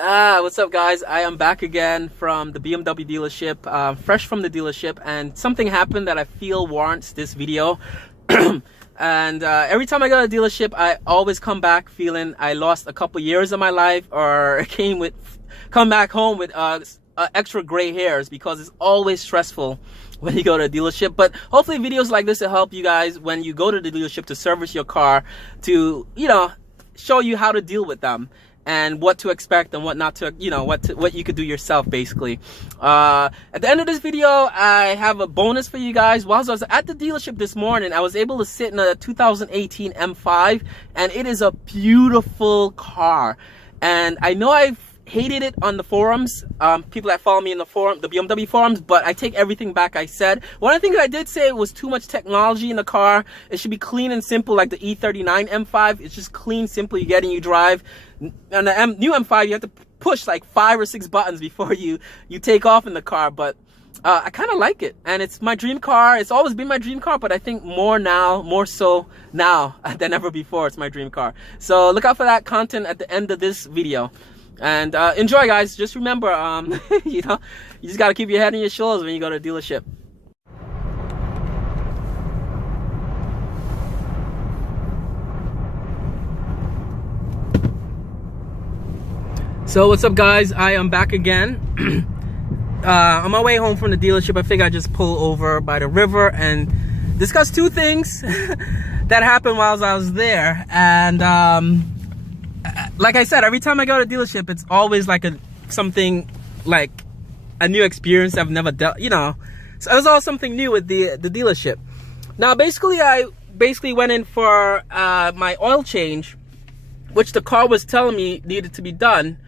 What's up, guys? I am back again from the BMW dealership, fresh from the dealership, and something happened that I feel warrants this video. And every time I go to the dealership, I always come back feeling I lost a couple years of my life, or come back home with extra gray hairs, because it's always stressful when you go to a dealership. But hopefully videos like this will help you guys when you go to the dealership to service your car, to show you how to deal with them and what to expect and what not to, what you could do yourself, basically. At the end of this video, I have a bonus for you guys. Whilst I was at the dealership this morning, I was able to sit in a 2018 M5, and it is a beautiful car. And I know I've hated it on the forums, people that follow me in the BMW forums, but I take everything back I said. One of the things I did say was too much technology in the car. It should be clean and simple, like the E39 M5. It's just clean, simple, you get in, you drive. On the new M5, you have to push like 5 or 6 buttons before you take off in the car. But I kind of like it, and it's my dream car. It's always been my dream car, but I think more so now than ever before, it's my dream car. So look out for that content at the end of this video. And enjoy, guys. Just remember, you just got to keep your head on your shoulders when you go to a dealership. So what's up, guys? I am back again. On my way home from the dealership, I figured I'd just pull over by the river and discuss two things that happened while I was there. And like I said, every time I go to a dealership, it's always like something like a new experience I've never dealt, So it was all something new with the dealership. Now, I went in for my oil change, which the car was telling me needed to be done.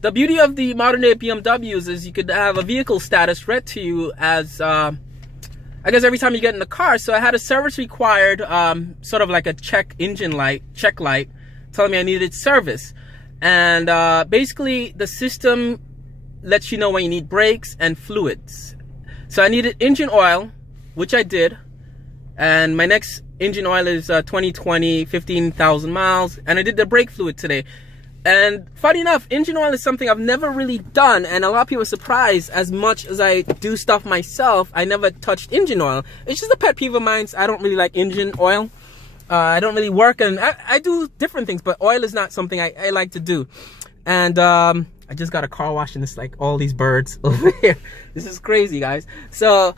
The beauty of the modern day BMWs is you could have a vehicle status read to you as, I guess, every time you get in the car. So I had a service required, sort of like a check light, telling me I needed service. And basically the system lets you know when you need brakes and fluids. So I needed engine oil, which I did, and my next engine oil is 2020, 15,000 miles, and I did the brake fluid today. And funny enough, engine oil is something I've never really done, and a lot of people are surprised. As much as I do stuff myself, I never touched engine oil. It's just a pet peeve of mine. I don't really like engine oil. I don't really work, and I do different things, but oil is not something I like to do. And I just got a car wash, and it's like all these birds over here. This is crazy, guys. So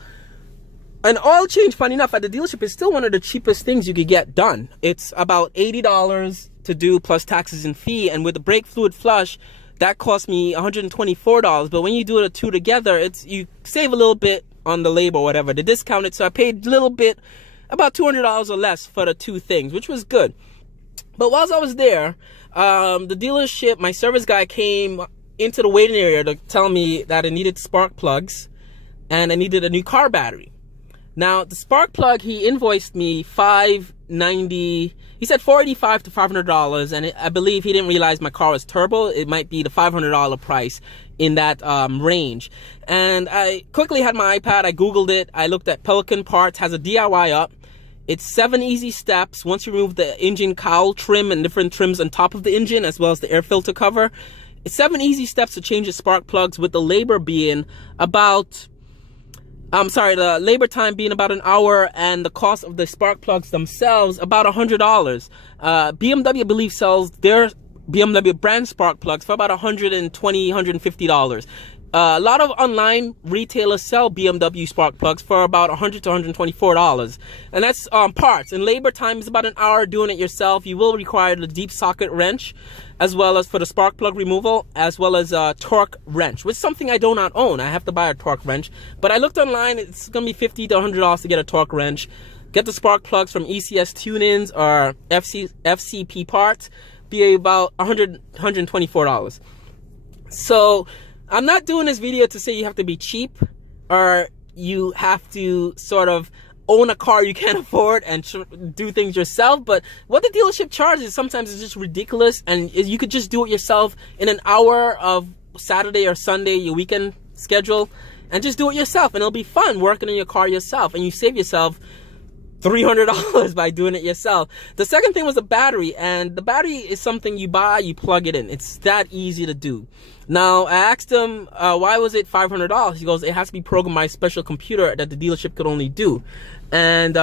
an oil change, funny enough, at the dealership is still one of the cheapest things you could get done. It's about $80 to do, plus taxes and fee. And with the brake fluid flush, that cost me $124. But when you do the two together, you save a little bit on the labor or whatever. They discount it, so I paid a little bit, about $200 or less for the two things, which was good. But whilst I was there, the dealership, my service guy came into the waiting area to tell me that I needed spark plugs and I needed a new car battery. Now, the spark plug, he invoiced me $590. He said $485 to $500, and I believe he didn't realize my car was turbo. It might be the $500 price in that range. And I quickly had my iPad. I Googled it. I looked at Pelican Parts, has a DIY up. It's 7 easy steps. Once you remove the engine cowl trim and different trims on top of the engine, as well as the air filter cover, it's 7 easy steps to change the spark plugs, with the labor being about, the labor time being about an hour, and the cost of the spark plugs themselves about $100. BMW, I believe, sells their BMW brand spark plugs for about $120, $150. A lot of online retailers sell BMW spark plugs for about $100 to $124, and that's parts. And labor time is about an hour doing it yourself. You will require the deep socket wrench, as well as for the spark plug removal, as well as a torque wrench, which is something I do not own. I have to buy a torque wrench, but I looked online. It's gonna be $50 to $100 to get a torque wrench. Get the spark plugs from ECS Tune-ins or FCP Parts, be about $100, $124. So I'm not doing this video to say you have to be cheap or you have to sort of own a car you can't afford and do things yourself, but what the dealership charges sometimes is just ridiculous, and you could just do it yourself in an hour of Saturday or Sunday, your weekend schedule, and just do it yourself, and it'll be fun working on your car yourself, and you save yourself $300 by doing it yourself. The second thing was the battery, and the battery is something you buy, you plug it in. It's that easy to do. Now, I asked him, why was it $500? He goes, it has to be programmed by a special computer that the dealership could only do. And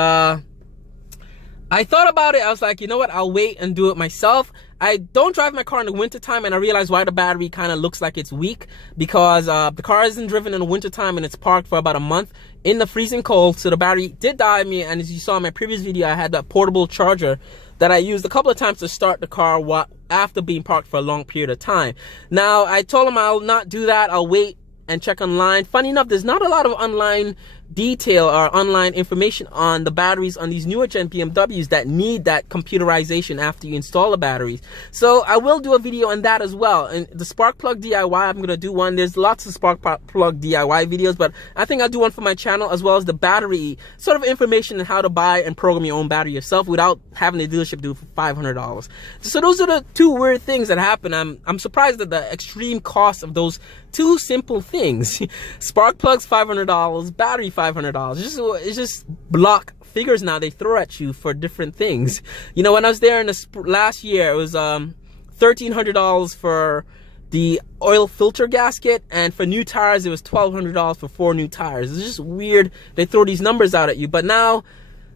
I thought about it. I was like, you know what? I'll wait and do it myself. I don't drive my car in the wintertime, and I realized why the battery kind of looks like it's weak, because the car isn't driven in the wintertime and it's parked for about a month in the freezing cold. So the battery did die on me, and as you saw in my previous video, I had that portable charger that I used a couple of times to start the car after being parked for a long period of time. Now, I told him I'll not do that. I'll wait and check online. Funny enough, there's not a lot of online detail or online information on the batteries on these newer gen BMWs that need that computerization after you install the batteries. So I will do a video on that as well. And the spark plug DIY, I'm going to do one. There's lots of spark plug DIY videos, but I think I'll do one for my channel, as well as the battery sort of information on how to buy and program your own battery yourself without having the dealership do it for $500. So those are the two weird things that happen. I'm surprised at the extreme cost of those two simple things. Spark plugs $500, battery $500. It's just block figures now they throw at you for different things. You know, when I was there in the last year, it was $1,300 for the oil filter gasket, and for new tires it was $1,200 for 4 new tires. It's just weird they throw these numbers out at you. But now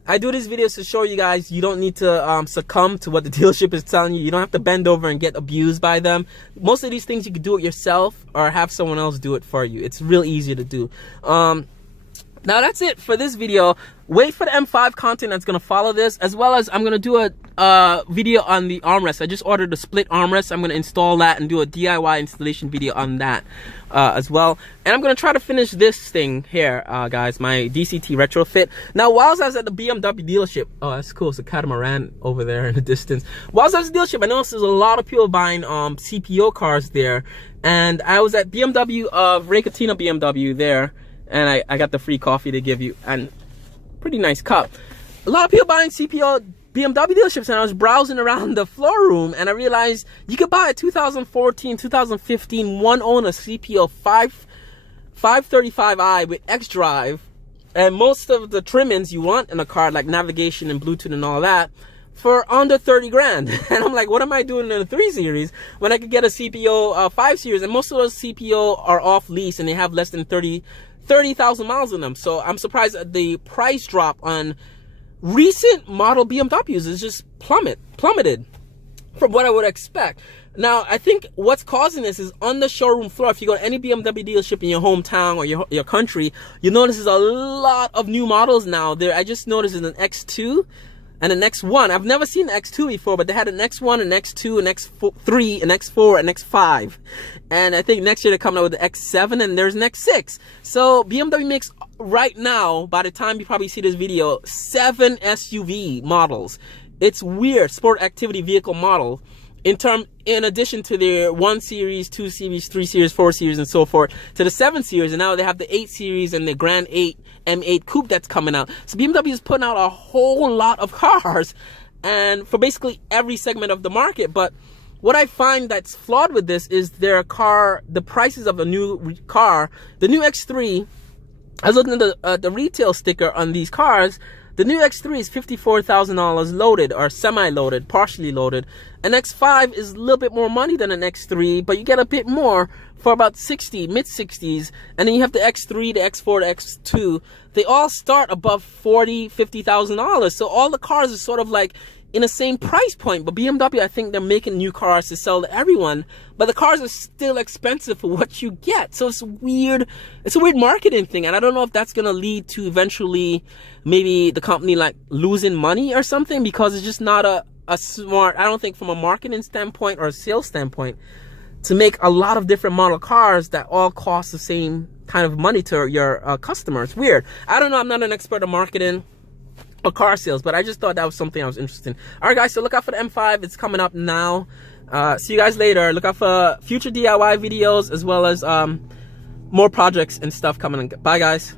I do these videos to show you guys you don't need to succumb to what the dealership is telling you. You don't have to bend over and get abused by them. Most of these things you can do it yourself or have someone else do it for you. It's real easy to do. Now that's it for this video. Wait for the M5 content that's going to follow this, as well as I'm going to do a video on the armrest. I just ordered a split armrest. I'm going to install that and do a DIY installation video on that as well. And I'm going to try to finish this thing here, guys, my DCT retrofit. Now, whilst I was at the BMW dealership, oh, that's cool. It's a catamaran over there in the distance. Whilst I was at the dealership, I noticed there's a lot of people buying CPO cars there. And I was at BMW, Racatina BMW there. And I got the free coffee to give you, and pretty nice cup. A lot of people buying CPO BMW dealerships, and I was browsing around the floor room, and I realized you could buy a 2014, 2015 one owner CPO 535i with X-Drive, and most of the trimmings you want in a car, like navigation and Bluetooth and all that, for under 30 grand. And I'm like, what am I doing in a 3 Series when I could get a CPO 5 Series? And most of those CPO are off lease, and they have less than 30,000 miles in them. So I'm surprised at the price drop on recent model BMWs is just plummeted from what I would expect. Now, I think what's causing this is on the showroom floor. If you go to any BMW dealership in your hometown or your country, you notice there's a lot of new models now. There, I just noticed there's an X2 and an X1. I've never seen an X2 before, but they had an X1, an X2, an X3, an X4, an X5. And I think next year they're coming out with the X7, and there's an X6. So BMW makes, right now, by the time you probably see this video, 7 SUV models. It's weird, sport activity vehicle model. In addition to their 1 Series, 2 Series, 3 Series, 4 Series, and so forth, to the 7 Series, and now they have the 8 Series and the Grand 8 M8 Coupe that's coming out. So BMW is putting out a whole lot of cars, and for basically every segment of the market. But what I find that's flawed with this is the prices of a new car. The new X3, I was looking at the retail sticker on these cars. The new X3 is $54,000 loaded or semi-loaded, partially loaded. An X5 is a little bit more money than an X3, but you get a bit more for about 60, mid-60s. And then you have the X3, the X4, the X2. They all start above $40,000, $50,000. So all the cars are sort of like in the same price point. But BMW, I think they're making new cars to sell to everyone, but the cars are still expensive for what you get. So it's weird. It's a weird marketing thing, and I don't know if that's gonna lead to eventually maybe the company like losing money or something, because it's just not a smart, I don't think, from a marketing standpoint or a sales standpoint, to make a lot of different model cars that all cost the same kind of money to your customers. Weird. I don't know. I'm not an expert in marketing or car sales, but I just thought that was something I was interested in. All right, guys, so look out for the M5. It's coming up now. See you guys later. Look out for future DIY videos, as well as more projects and stuff coming. Bye, guys.